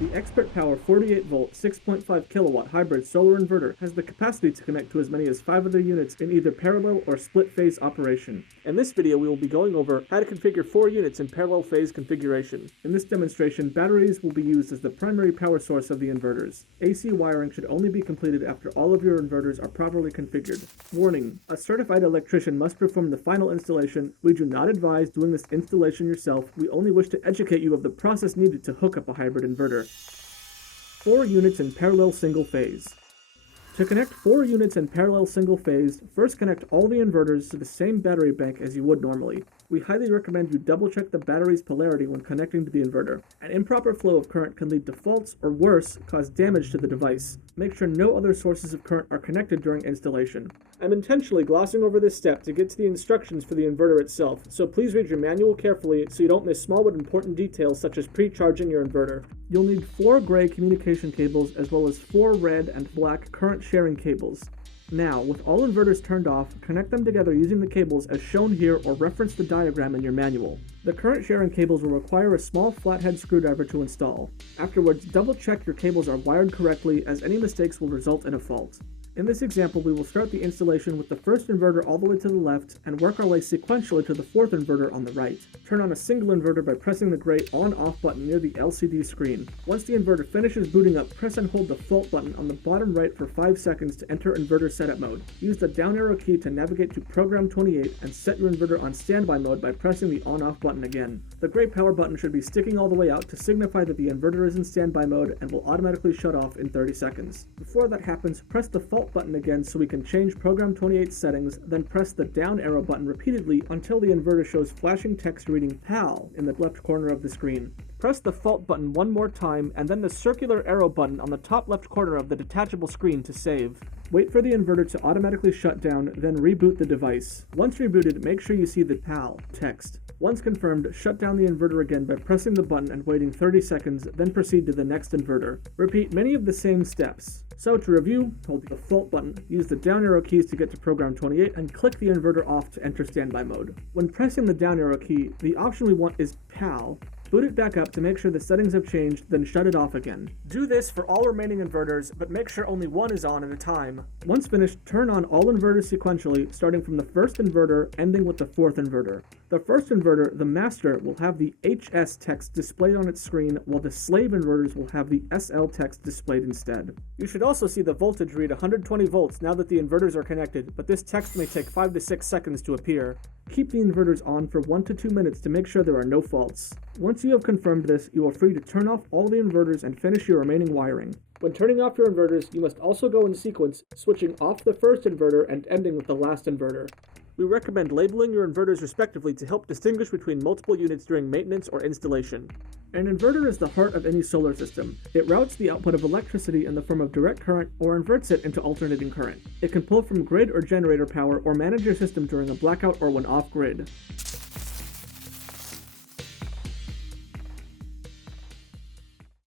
The ExpertPower 48-volt 6.5 kilowatt hybrid solar inverter has the capacity to connect to as many as 5 other units in either parallel or split phase operation. In this video, we will be going over how to configure 4 units in parallel phase configuration. In this demonstration, batteries will be used as the primary power source of the inverters. AC wiring should only be completed after all of your inverters are properly configured. Warning: a certified electrician must perform the final installation. We do not advise doing this installation yourself. We only wish to educate you of the process needed to hook up a hybrid inverter. 4 units in parallel single phase. To connect 4 units in parallel single phase, first connect all the inverters to the same battery bank as you would normally. We highly recommend you double check the battery's polarity when connecting to the inverter. An improper flow of current can lead to faults or worse, cause damage to the device. Make sure no other sources of current are connected during installation. I'm intentionally glossing over this step to get to the instructions for the inverter itself, so please read your manual carefully so you don't miss small but important details such as pre-charging your inverter. You'll need 4 gray communication cables as well as 4 red and black current sharing cables. Now, with all inverters turned off, connect them together using the cables as shown here or reference the diagram in your manual. The current sharing cables will require a small flathead screwdriver to install. Afterwards, double check your cables are wired correctly, as any mistakes will result in a fault. In this example, we will start the installation with the first inverter all the way to the left and work our way sequentially to the 4th inverter on the right. Turn on a single inverter by pressing the gray on-off button near the LCD screen. Once the inverter finishes booting up, press and hold the fault button on the bottom right for 5 seconds to enter inverter setup mode. Use the down arrow key to navigate to program 28 and set your inverter on standby mode by pressing the on-off button again. The gray power button should be sticking all the way out to signify that the inverter is in standby mode and will automatically shut off in 30 seconds. Before that happens, press the fault button again so we can change program 28 settings, then press the down arrow button repeatedly until the inverter shows flashing text reading PAL in the left corner of the screen. Press the fault button one more time and then the circular arrow button on the top left corner of the detachable screen to save. Wait for the inverter to automatically shut down, then reboot the device. Once rebooted, make sure you see the PAL text. Once confirmed, shut down the inverter again by pressing the button and waiting 30 seconds, then proceed to the next inverter. Repeat many of the same steps. So to review, hold the fault button, use the down arrow keys to get to program 28, and click the inverter off to enter standby mode. When pressing the down arrow key, the option we want is PAL. Boot it back up to make sure the settings have changed, then shut it off again. Do this for all remaining inverters, but make sure only one is on at a time. Once finished, turn on all inverters sequentially, starting from the first inverter, ending with the 4th inverter. The first inverter, the master, will have the HS text displayed on its screen, while the slave inverters will have the SL text displayed instead. You should also see the voltage read 120 volts now that the inverters are connected, but this text may take 5 to 6 seconds to appear. Keep the inverters on for 1 to 2 minutes to make sure there are no faults. Once you have confirmed this, you are free to turn off all the inverters and finish your remaining wiring. When turning off your inverters, you must also go in sequence, switching off the first inverter and ending with the last inverter. We recommend labeling your inverters respectively to help distinguish between multiple units during maintenance or installation. An inverter is the heart of any solar system. It routes the output of electricity in the form of direct current or inverts it into alternating current. It can pull from grid or generator power or manage your system during a blackout or when off-grid.